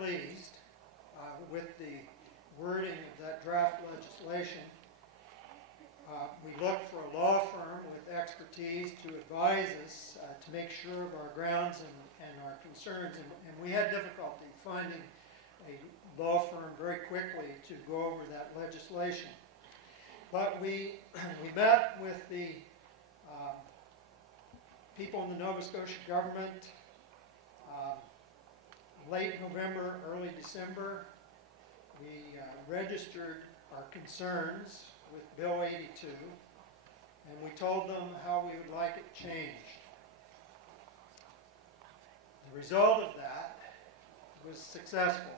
pleased with the wording of that draft legislation. We looked for a law firm with expertise to advise us to make sure of our grounds and our concerns, and we had difficulty finding a law firm very quickly to go over that legislation. But we met with the people in the Nova Scotia government late November, early December. We registered our concerns with Bill 82, and we told them how we would like it changed. The result of that was successful.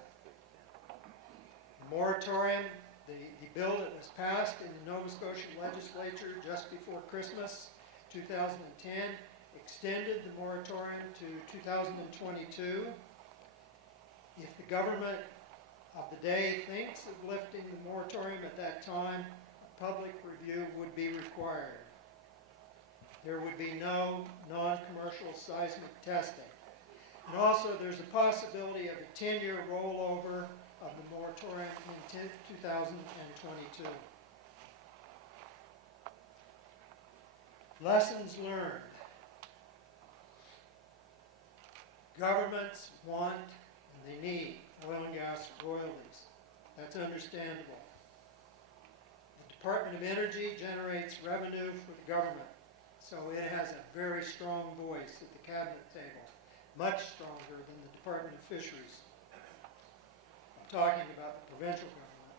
The moratorium, the bill that was passed in the Nova Scotia legislature just before Christmas 2010 extended the moratorium to 2022. If the government of the day thinks of lifting the moratorium at that time, a public review would be required. There would be no non-commercial seismic testing. And also there's a possibility of a 10-year rollover of the moratorium in 2022. Lessons learned. Governments want and they need oil and gas royalties. That's understandable. The Department of Energy generates revenue for the government, so it has a very strong voice at the cabinet table, much stronger than the Department of Fisheries. I'm talking about the provincial government.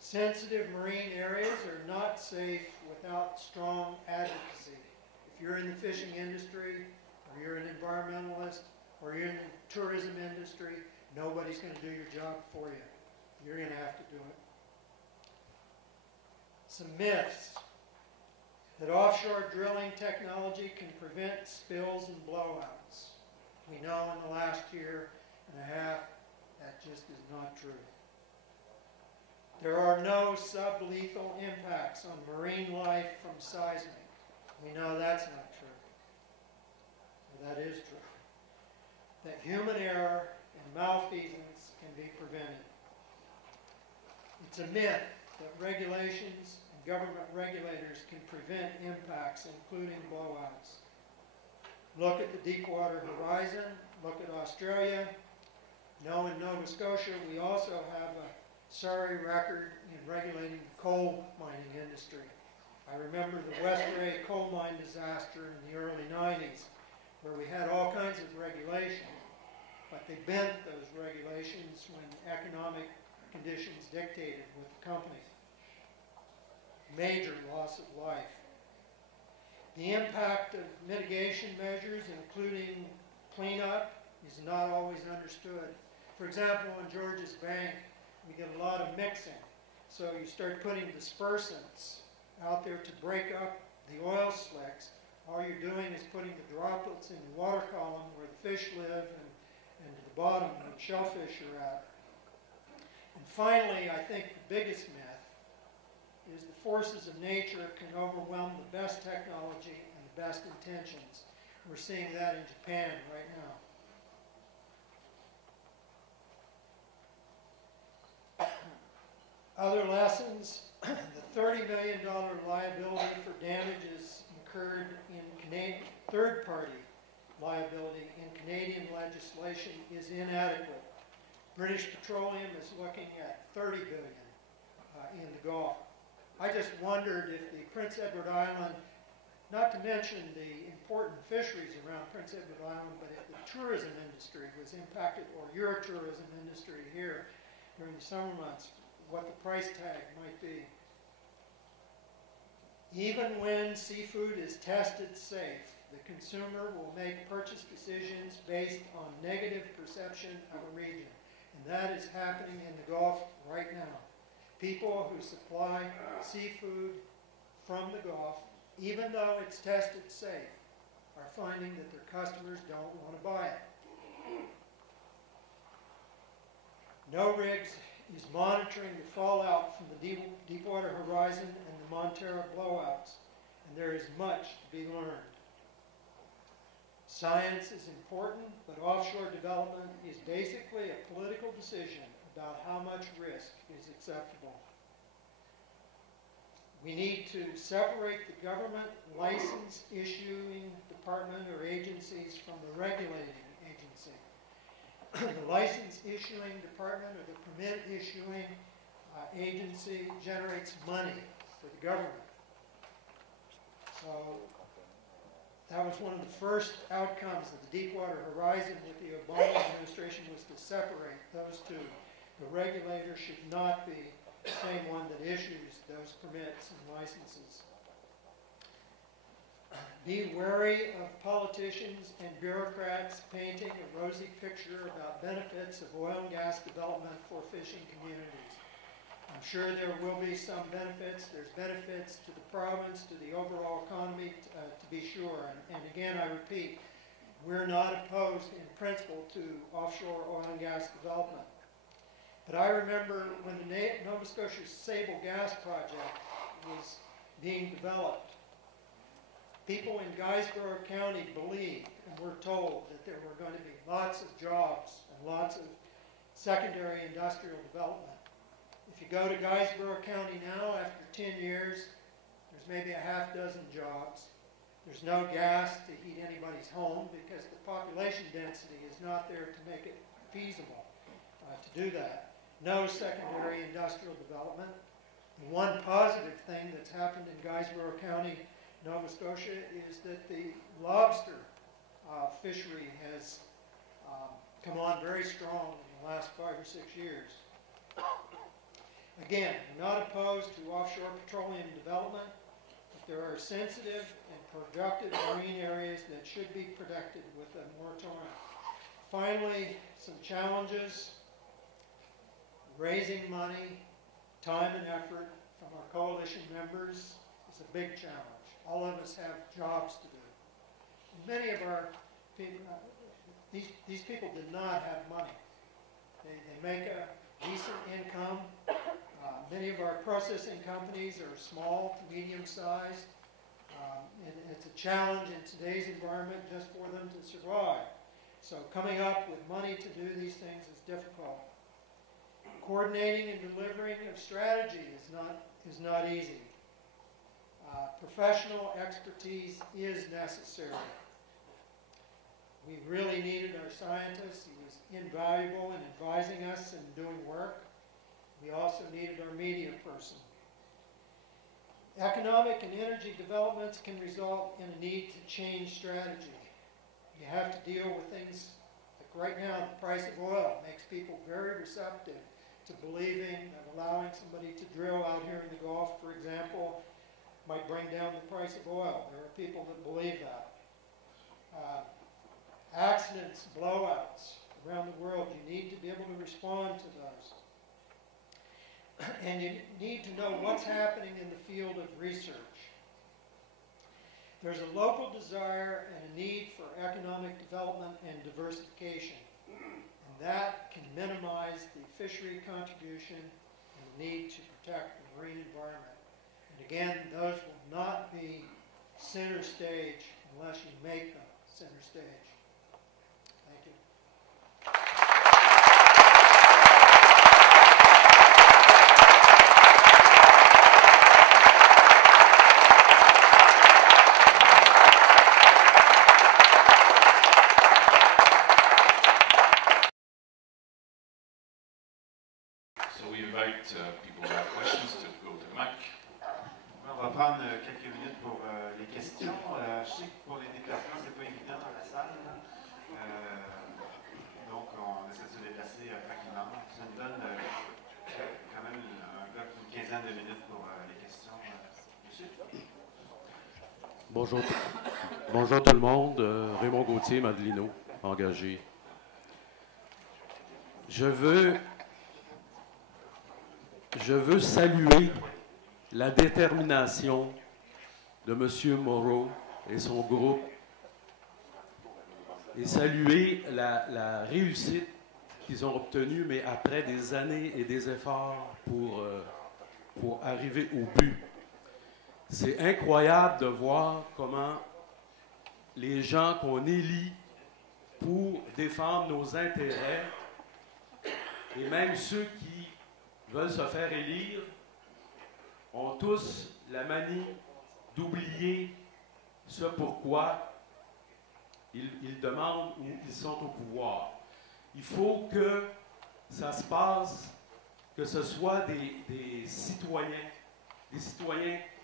Sensitive marine areas are not safe without strong advocacy. If you're in the fishing industry, or you're an environmentalist, or you're in the tourism industry, nobody's going to do your job for you. You're going to have to do it. Some myths. That offshore drilling technology can prevent spills and blowouts. We know in the last year and a half that just is not true. There are no sublethal impacts on marine life from seismic. We know that's not true. Or that is true. That human error and malfeasance can be prevented. It's a myth that regulations and government regulators can prevent impacts, including blowouts. Look at the Deepwater Horizon, look at Australia. Now in Nova Scotia, we also have a sorry record in regulating the coal mining industry. I remember the West Ray coal mine disaster in the early 90s, where we had all kinds of regulation, but they bent those regulations when economic conditions dictated with the companies. Major loss of life. The impact of mitigation measures, including cleanup, is not always understood. For example, on Georges Bank, we get a lot of mixing. So you start putting dispersants out there to break up the oil slicks. All you're doing is putting the droplets in the water column where the fish live and to the bottom where the shellfish are at. And finally, I think the biggest myth is the forces of nature can overwhelm the best technology and the best intentions. We're seeing that in Japan right now. Other lessons, the $30 million liability for damages incurred in third-party liability in Canadian legislation is inadequate. British Petroleum is looking at $30 billion in the Gulf. I just wondered if the Prince Edward Island, not to mention the important fisheries around Prince Edward Island, but if the tourism industry was impacted, or your tourism industry here during the summer months, what the price tag might be. Even when seafood is tested safe, the consumer will make purchase decisions based on negative perception of a region. And that is happening in the Gulf right now. People who supply seafood from the Gulf, even though it's tested safe, are finding that their customers don't want to buy it. No rigs is monitoring the fallout from the Deepwater Horizon and the Montara blowouts, and there is much to be learned. Science is important, but offshore development is basically a political decision about how much risk is acceptable. We need to separate the government license issuing department or agencies from the regulating agency. The license issuing department or the permit issuing agency generates money for the government. So that was one of the first outcomes of the Deepwater Horizon with the Obama administration, was to separate those two. The regulator should not be the same one that issues those permits and licenses. Be wary of politicians and bureaucrats painting a rosy picture about benefits of oil and gas development for fishing communities. I'm sure there will be some benefits. There's benefits to the province, to the overall economy, to be sure. And again, I repeat, we're not opposed in principle to offshore oil and gas development. But I remember when the Nova Scotia Sable Gas Project was being developed, people in Guysborough County believed and were told that there were going to be lots of jobs and lots of secondary industrial development. If you go to Guysborough County now, after 10 years, there's maybe a half dozen jobs. There's no gas to heat anybody's home because the population density is not there to make it feasible to do that. No secondary industrial development. The one positive thing that's happened in Guysborough County, Nova Scotia, is that the lobster fishery has come on very strong in the last 5 or 6 years. Again, we're not opposed to offshore petroleum development, but there are sensitive and productive marine areas that should be protected with a moratorium. Finally, some challenges. Raising money, time and effort from our coalition members is a big challenge. All of us have jobs to do. And many of our people, these people did not have money. They make a decent income. Many of our processing companies are small to medium-sized. And it's a challenge in today's environment just for them to survive. So coming up with money to do these things is difficult. Coordinating and delivering of strategy is not easy. Professional expertise is necessary. We really needed our scientist. He was invaluable in advising us and doing work. We also needed our media person. Economic and energy developments can result in a need to change strategy. You have to deal with things like right now, the price of oil makes people very receptive to believing that allowing somebody to drill out here in the Gulf, for example, might bring down the price of oil. There are people that believe that. Accidents, blowouts around the world, you need to be able to respond to those. And you need to know what's happening in the field of research. There's a local desire and a need for economic development and diversification. And that can minimize the fishery contribution and the need to protect the marine environment. And again, those will not be center stage unless you make them center stage. Thank you. So we invite people who have questions to go to the mic. On va prendre quelques minutes pour les questions. Je sais que pour les déplacements, c'est pas évident dans la salle. Donc, on essaie de se déplacer tranquillement. Ça nous donne quand même une quinzaine de minutes pour les questions. Monsieur? Bonjour tout le monde. Raymond Gauthier, Madelino, engagé. Je veux saluer la détermination de M. Morrow et son groupe et saluer la réussite qu'ils ont obtenue, mais après des années et des efforts pour arriver au but. C'est incroyable de voir comment les gens qu'on élit pour défendre nos intérêts, et même ceux qui veulent se faire élire, ont tous la manie d'oublier ce pourquoi ils demandent ou ils sont au pouvoir. Il faut que ça se passe, que ce soit des citoyens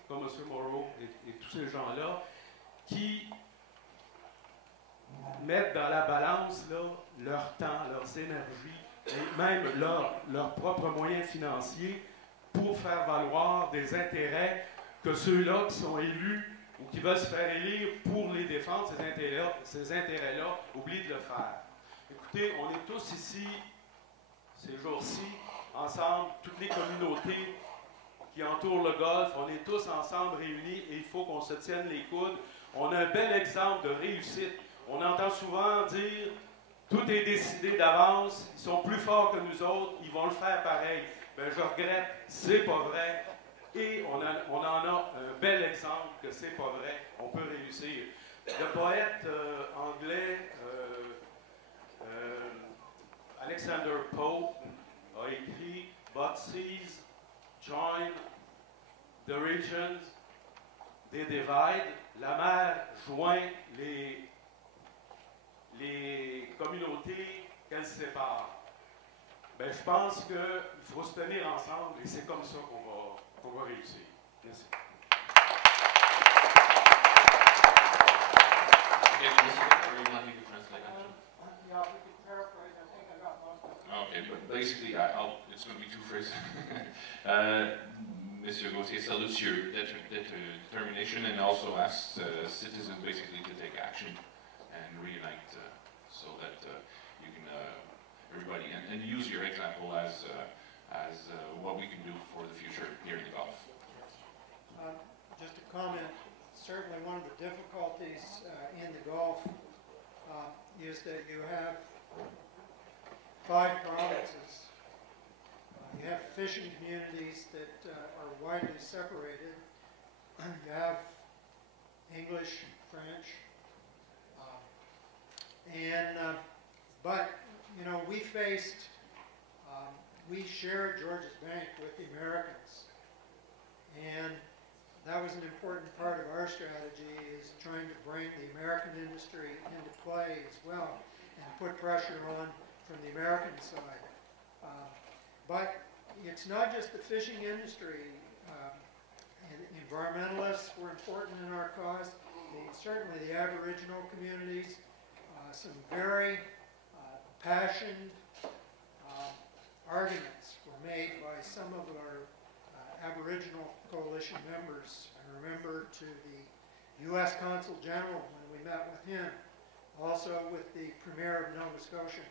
comme M. Morrow et tous ces gens-là, qui mettent dans la balance là, leur temps, leurs énergies, et même leurs propres moyens financiers pour faire valoir des intérêts que ceux-là qui sont élus ou qui veulent se faire élire pour les défendre, ces intérêts-là, oublient de le faire. Écoutez, on est tous ici, ces jours-ci, ensemble, toutes les communautés qui entourent le golfe, on est tous ensemble réunis et il faut qu'on se tienne les coudes. On a un bel exemple de réussite. On entend souvent dire « tout est décidé d'avance, ils sont plus forts que nous autres, ils vont le faire pareil ». Ben, je regrette, c'est pas vrai. Et on en a un bel exemple que c'est pas vrai, on peut réussir. Le poète anglais Alexander Pope a écrit « But seas join the regions, they divide ». La mer joint les communautés qu'elle sépare. Ben, je pense qu'il faut se tenir ensemble et c'est comme ça qu'on va réussir. Merci. Okay, but basically, it's going to be two phrases. Monsieur Gauthier salutes your determination and also asks citizens basically to take action and reunite so that you can, everybody, and use your example as what we can do for the future here in the Gulf. Just a comment, certainly one of the difficulties in the Gulf is that you have 5 provinces. You have fishing communities that are widely separated. You have English, French, but you know, we shared Georges Bank with the Americans, and that was an important part of our strategy, is trying to bring the American industry into play as well and put pressure on from the American side. But it's not just the fishing industry. Environmentalists were important in our cause. Certainly the Aboriginal communities, some very passionate arguments were made by some of our Aboriginal coalition members. I remember to the U.S. Consul General when we met with him, also with the Premier of Nova Scotia.